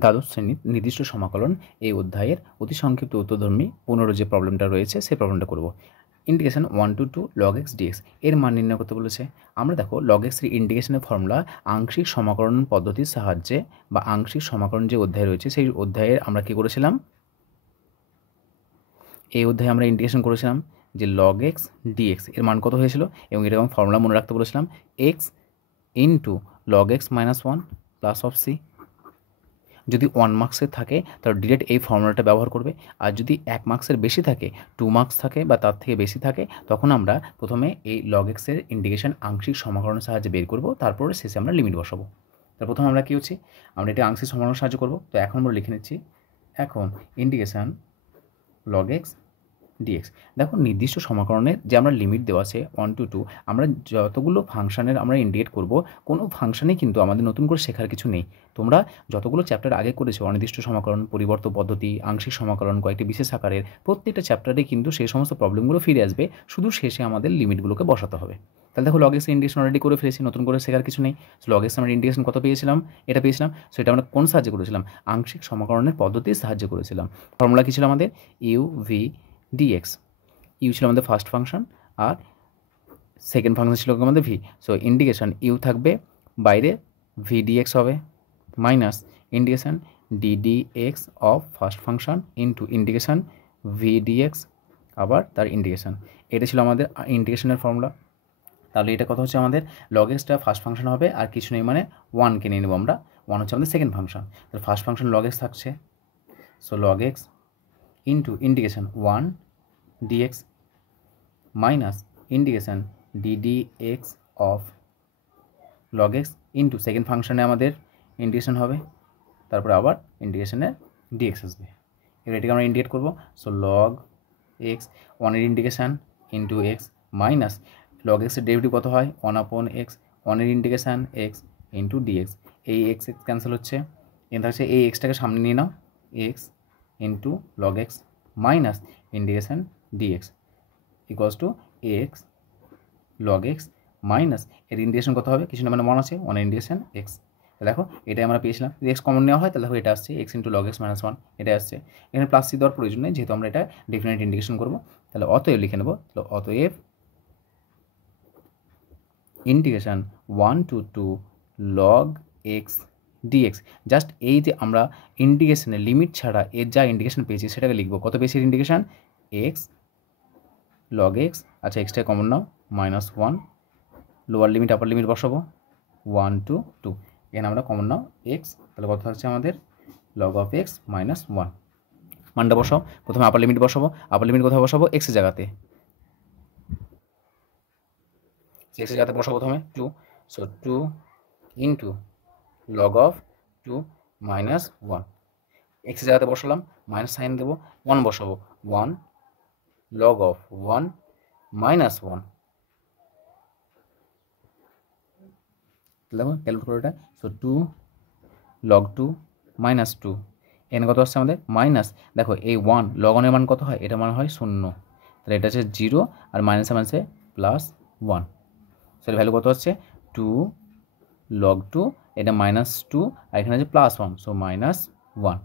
দ্বাদশ শ্রেণীর নির্দিষ্ট সমাকলন এই অধ্যায়ের অতি সংক্ষিপ্ত উত্তরধর্মী 15 যে প্রবলেমটা রয়েছে সেই প্রবলেমটা করব। Integration 1 to 2 log x dx এর মান নির্ণয় করতে বলেছে। আমরা দেখো log x এর ইন্টিগ্রেশনের ফর্মুলা আংশিক সমাকলন পদ্ধতির সাহায্যে বা আংশিক সমাকলন যে অধ্যায় রয়েছে সেই অধ্যায়ে আমরা কী করেছিলাম, এই অধ্যায়ে আমরা ইন্টিগ্রেশন করেছিলাম যে log x dx এর মান কত হয়েছিল এবং এরকম ফর্মুলা মনে রাখতে বলেছিলাম x into log x minus 1 plus of c। যদি 1 মার্কসের থাকে তাহলে ডিরেক্ট এই ফর্মুলাটা ব্যবহার করবে, আর যদি 1 মার্কসের বেশি থাকে, 2 মার্কস থাকে বা তার থেকে বেশি থাকে, তখন আমরা প্রথমে এই log x এর ইন্টিগ্রেশন আংশিক সমাকলনের সাহায্যে বের করব, তারপরে শেষে আমরা লিমিট বসাবো। তো প্রথমে আমরা কী হচ্ছে, আমরা এটা আংশিক সমাকলনের সাহায্য করব। তো এখন আমরা লিখে নিচ্ছি এখন ইন্টিগ্রেশন log x dx। দেখো নির্দিষ্ট সমাকলনের যে আমরা লিমিট দেওয়া আছে 1 to 2, আমরা যতগুলো ফাংশানের আমরা ইন্ডিকেট করব, কোনো ফাংশানেই কিন্তু আমাদের নতুন করে শেখার কিছু নেই। তোমরা যতগুলো চ্যাপ্টার আগে করেছো, অনির্দিষ্ট সমাকলন, পরিবর্তন পদ্ধতি, আংশিক সমাকলন, কয়েকটি বিশেষ আকারের, প্রত্যেকটা চ্যাপ্টারে কিন্তু সেই সমস্ত প্রবলেমগুলো ফিরে আসবে, শুধু শেষে আমাদের লিমিটগুলোকে বসাতে হবে। তাহলে দেখো log x এর ইন্টিগ্রেশন অলরেডি করে ফেলেছি, নতুন করে শেখার কিছু নেই। log x আমরা ইন্টিগ্রেশন কত পেয়েছিলাম, এটা পেয়েছিলাম। সো এটা আমরা কোন সাহায্যে করেছিলাম, আংশিক সমাকলনের পদ্ধতির সাহায্যে করেছিলাম। ফর্মুলা কী ছিল আমাদের, u v dx। ইউ ছিল আমাদের ফার্স্ট ফাংশন আর সেকেন্ড ফাংশন ছিল আমাদের ভি। সো ইন্টিগ্রেশন ইউ থাকবে বাইরে, ভি ডিএক্স হবে minus integration d d x of first function into integration v dx আবার তার ইন্টিগ্রেশন। এটা ছিল আমাদের ইন্টিগ্রেশনের ফর্মুলা। তাহলে এটা কথা হচ্ছে আমাদের log xটা ফার্স্ট ফাংশন হবে আর কিছু নেই, মানে 1কে নিয়ে নেব আমরা। 1 হচ্ছে আমাদের সেকেন্ড ফাংশন। তাহলে ফার্স্ট ফাংশন log x থাকছে, so log x into integration 1 dx minus integration d d x of log x into second ফাংশনে আমাদের ইন্টিগ্রেশন হবে, তারপরে আবার ইন্টিগ্রেশনে ডিএক্স আসবে। এবার এটাকে আমরা ইন্টিগ্রেট করবো। সো log x 1-এর integration into X minus log x এর ডেরিভেটিভ কত হয়, 1/x, 1-এর ইন্টিগ্রেশন এক্স ইন্টু ডিএক্স। এই এক্স এক্স ক্যান্সেল হচ্ছে, এখানে থাকছে এই এক্সটাকে সামনে নিয়ে নাও, X into log x minus integration dx equals to X log x minus এর ইন্টিগ্রেশন কত হবে, কিছু না মানে 1 আছে, 1-এর ইন্টিগ্রেশন এক্স। দেখো এটাই আমরা পেয়েছিলাম, যদি এক্স কমন নেওয়া হয় তাহলে দেখো এটা আসছে x into log x minus 1, এটা আসছে। এখানে প্লাস সি দেওয়ার প্রয়োজন নেই, যেহেতু আমরা এটা ডিফারেন্ট ইন্টিগ্রেশন করবো। তাহলে অতএব লিখে নেবো, তাহলে অতএব integration 1 to 2 log x dx। Just এই যে আমরা ইন্টিগ্রেশনের লিমিট ছাড়া এর যা ইন্টিগ্রেশন পেয়েছি সেটাকে লিখবো। কত পেয়েছি ইন্টিগ্রেশন, এক্স log x, আচ্ছা এক্সটাকে কমন নাও, minus 1, lower limit upper limit বসাবো 1 to 2, এখানে আমরা কমন নাও এক্স, তাহলে কত থাকছে আমাদের log of x মাইনাস 1। মানটা বসাও, প্রথমে আপার লিমিট বসাবো, আপার লিমিট কোথায় বসাবো, এক্সের জায়গাতে, এক্সের জায়গাতে বসাবো প্রথমে 2, so 2 into log of 2 minus 1, এক্সের জায়গাতে বসালাম, মাইনাস সাইন দেবো, 1 বসাবো, 1 log of 1 মাইনাস 1। দেখো ক্যালকুলেট করো এটা, সো 2 log 2 মাইনাস 2, এখানে কত আসছে আমাদের মাইনাস, দেখো এই 1 log 1 এর মান কত হয়, এটা মান হয় 0, তাহলে এটা হচ্ছে 0 আর মাইনাসে মাইনাসে প্লাস 1, সেটা ভ্যালু কত হচ্ছে 2 log 2, এটা মাইনাস 2 আর এখানে আছে plus 1, so minus 1,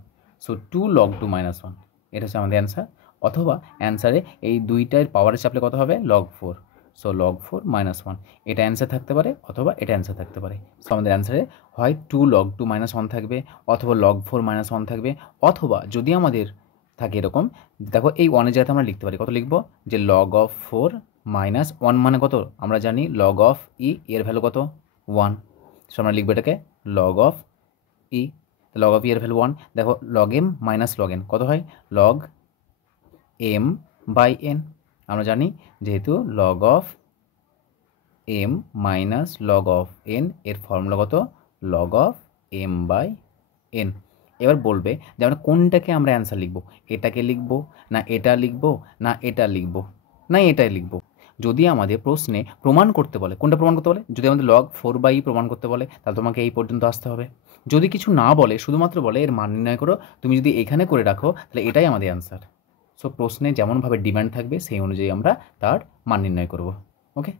so 2 log 2 minus 1, এটা হচ্ছে আমাদের অ্যান্সার। অথবা অ্যান্সারে এই দুইটার পাওয়ারে চাপলে কত হবে, log 4, সো log 4 মাইনাস 1, এটা অ্যান্সার থাকতে পারে অথবা এটা অ্যান্সার থাকতে পারে। সো আমাদের অ্যান্সারে হয় 2 log 2 মাইনাস 1 থাকবে, অথবা log 4 মাইনাস 1 থাকবে, অথবা যদি আমাদের থাকে এরকম, দেখো এই 1-এর জায়গাতে আমরা লিখতে পারি, কত লিখবো, যে log of 4 মাইনাস 1 মানে কত, আমরা জানি log of e, এর ভ্যালু কত 1, সো আমরা লিখবো এটাকে log of e, log of e এর ভ্যালু 1। দেখো log m minus log n কত হয়, log m বাই n, আমরা জানি যেহেতু log of m minus log of n এর ফর্মুলা কত, log of m by n। এবার বলবে যে আমরা কোনটাকে আমরা অ্যান্সার লিখবো, এটাকে লিখবো না এটা লিখবো না এটা লিখবো না এটাই লিখবো। যদি আমাদের প্রশ্নে প্রমাণ করতে বলে, কোনটা প্রমাণ করতে বলে, যদি আমাদের log 4/e প্রমাণ করতে বলে তাহলে তোমাকে এই পর্যন্ত আসতে হবে। যদি কিছু না বলে, শুধুমাত্র বলে এর মান নির্ণয় করো, তুমি যদি এখানে করে রাখো তাহলে এটাই আমাদের অ্যান্সার। সো প্রশ্নে যেমনভাবে ডিমান্ড থাকবে সেই অনুযায়ী আমরা তার মান নির্ণয় করব। ওকে।